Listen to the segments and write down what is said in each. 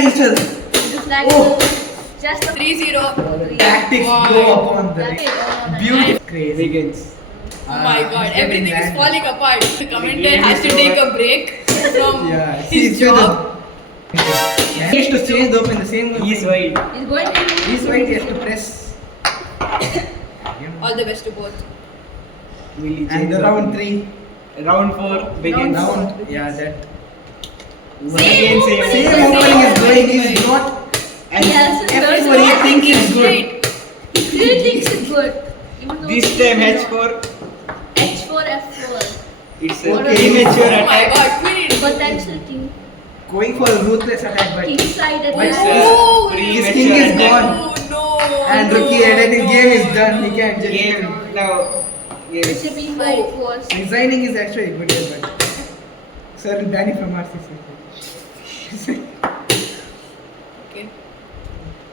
flag each other. The flag Oh. is just a 3-0. Tactics Wow. go upon the That's it. beautiful. Crazy. Begins. Oh my god, it's getting everything is mad. falling apart. The commentator game has is to take over. a break from Yeah, his job. He has to change the open the same. He's white. He's going to He's white. He has to press. All the best to both. Will he And change the the round opening? 3. Round 4 begins. Round. Yeah, that. Again, Same same. opening is going. He's not. And Yes, it's everybody good. thinks It's it's good. great. He really thinks it's good. Even though This it's time not. H4. H4, F4. It's a Okay. premature Oh my attack. god, Queen. Potential king. Going for a ruthless attack, but King side But attack. Oh, his premature king is attack. gone. Oh no. And no, Rookie and his no, game is done. He no. can't just Game now. Yes. Bishop E5 was. resigning is actually good here, but sir will ban it from RCC. Okay.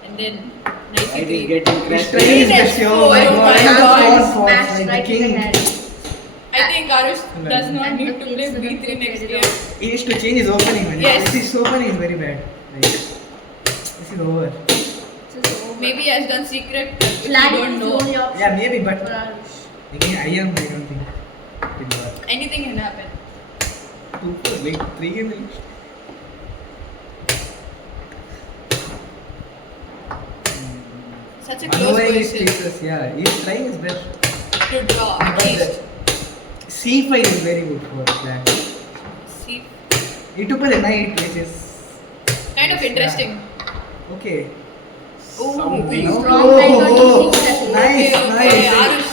And then I knight will e3. get him He's crashed. trying his best here. Oh my Oh my god, God. and false, Smash like the right in the king. head. I think Arush does not And need the to king play shouldn't b3 be next played game. He needs to change his opening, man. Yes. This opening is very bad. Like, this is over. This is over. Maybe he has done secret. If you Flag don't is the know. only option. Yeah, maybe, but for Arush. again, I don't think it will work. Anything can happen. 2-4, wait, 3 games. Such a close Annoying his position pieces, yeah. He's trying his best. to draw. But At least. C5 is very good for black. See, He took a knight, which is kind of interesting. okay. Something. Oh, Strong knight on oh, D6. nice, Okay, nice. Arush.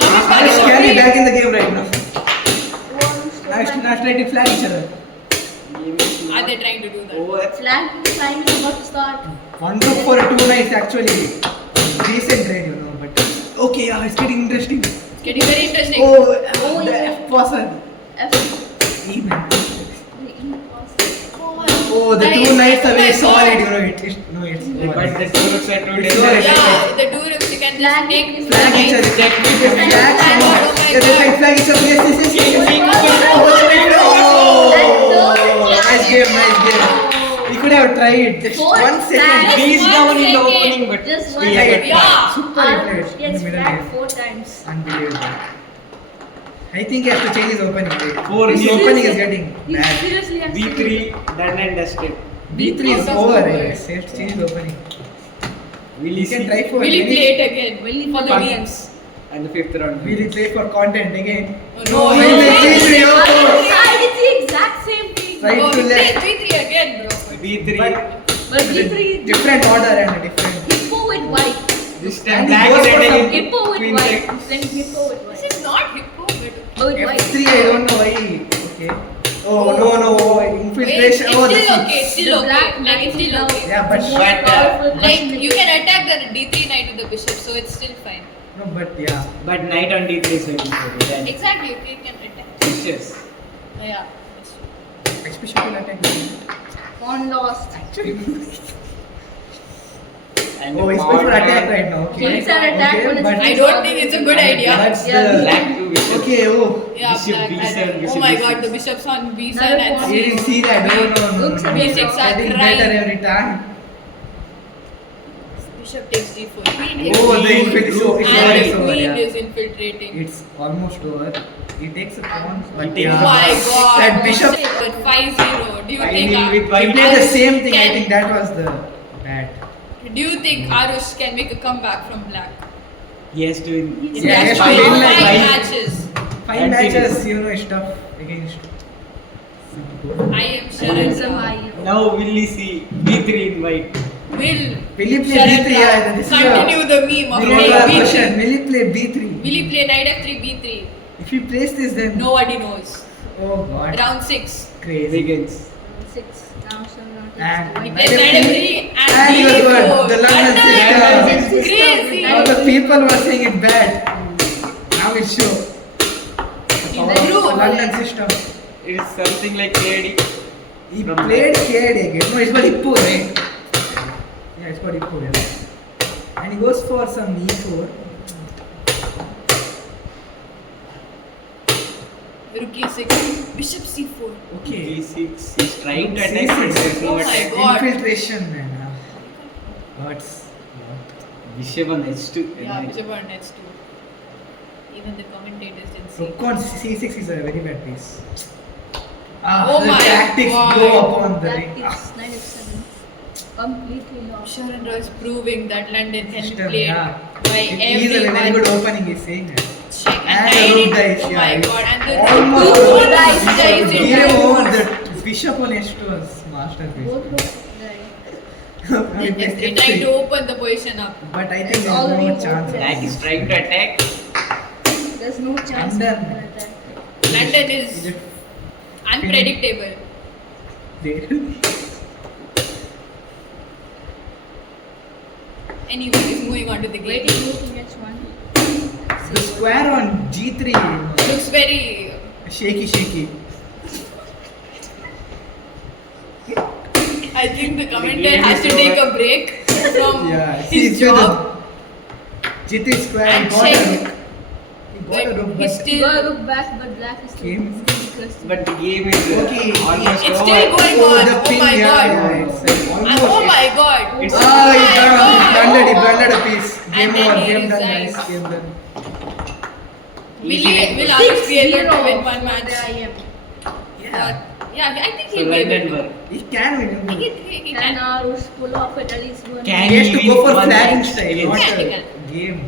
Coming back Arush to can be three. back in the game right now. One strong Now try to flag each other. Game is Are not they trying to do that? over. Flag time is about to start. One rook for 2 knights actually. Decent trade, you know, but okay, yeah, it's getting interesting. It's getting very interesting. Oh, Oh, the yeah. F person. F. Even. The E pass. Oh, the Nice. 2 knights are Oh very my solid, God. you know, it's no, it's But the two looks are too It's dangerous. Yeah, the two rooms you can just Flag take is flag each other. Check. Flag, Flag, come on. oh my Yeah, they God. can flag each other. Yes, yes, yes, yes, yes. Oh, nice game. He could have tried just Four 1 second. flags. He's One down in the second. opening, but Just still one he second. got Yeah. Super he played Arush in gets the middle flagged game. 4 times. Unbelievable. I think he has to change his opening. Right? Four His new- opening is getting He's bad. seriously has to do B3 done and dusted. B3 is Out of over, I nowhere. guess. He has to change his opening. Will He he can see? try for Will he any- play it again? Will he For the play it? memes? And the fifth round. Will he play for content again? Oh, no, Will no, they no. change it? Arush Oh. side is the exact same thing. Right Oh, to he left. played B3 again, bro. B3. But B3 Different order and a different. hippo with white. This And time he black goes is for ready. some Hippo with Queen white. check. Then hippo with This white. is not hippo, but Oh, with white. F3, I don't know why. Okay. Oh, no. wait, Infiltration. it's Oh, still the okay. It's The still okay. black Like it's still knight okay. Yeah, but is the most but, powerful Like knight. you can attack the D3 knight with the bishop, so it's still fine. No, but yeah. But knight on D3 is very good. Exactly, you can attack. Vicious. Yeah. that's true. Especially attack. Pawn lost. And Oh, the he's going for pawn attack now. right now. So Okay. it's an attack Okay, on his but- I don't think it's a good idea. That's Yeah. the. Black to bishop. Okay, oh. Yeah, Bishop black. B7, Oh bishop my B6. god, the bishop's on B7 Another and pawn. He didn't see that. No. Looks a bit It's wrong. getting Crying. better every time. Bishop takes D4. Queen Oh, the takes infiltration. blue. It's and over. the It's over. queen Yeah. is infiltrating. It's almost over. He takes a pawn. But He takes Oh a my pawn. god. That bishop- But 5-0. Do you I think mean, with He white. played the same thing. I Can- think that was the bad. Do you think Arush can make a comeback from black? He has to win. He Yeah, has yes, to he win win like 5 five. matches. 5 And matches, you know, is tough against. I am sure It's a it Maya. Now will he see B3 in white? will. Will he play Sharan B3? Yeah, this is continue a the meme of this is playing a B3. question. Will he play B3? Will he play knight F3 B3? If he plays this, then Nobody knows. oh god, Round 6. crazy. Begins. 6. Now Sharan And He takes plays Knight knight F3 F3 and and he was good. B4. The London London system. is crazy. Now the people were saying it bad. Now it's show. In the Power group. of London system. It is something like KD. He From played that. KD again. No, it's got Hippo, right? Yeah, it's got Hippo, yeah. And he goes for some E4. Rook e6. Bishop c4. Okay. D6. He's trying to C6. attack, but there's no Oh my attack. God. Infiltration, man. Hurts. Bishop on H2. Yeah, bishop on h2. Even the commentators didn't see. Rook on C6 is a very bad piece. Oh the my tactics God. go upon the ring. Tactics, knight f7. Completely lost. Sharon Roy is proving that London can be System, played yeah. by It is a very everyone. good opening, he's saying that. Check And and the knight rook in- dice, Oh yeah, my it's god, and the almost two almost dice dice in Game the over, the bishop on H2 was masterpiece. Both rooks die. They tried to open the position up. But I think there's Already no chance. open. Black is trying to attack. There's no chance And we then- can attack. London is unpredictable. Anyway, moving on to the game. Waiting, looking h1. The square on G3 Looks very. shaky. I think the commentator game has to is take over. a break from Yeah, his job. G3 square And got a check. rook. He got a rook, But but he's Go still. look back, but black is still Game. interesting. But the game is Okay. almost It's over. still going Oh, on. the Oh pin, my yeah, god. yeah, it's And almost. oh my god. It's- Oh Ah, he my got God. he blundered a piece. Game And then over, he game done, resigns. guys, game done. Will Alex be able to win one match? The IM. Yeah, Yeah, I think So he'll be able to. London he can win. He Can can. Arush pull off at least one? Can He has he to go win for one flagging match style, against- not He a can. game.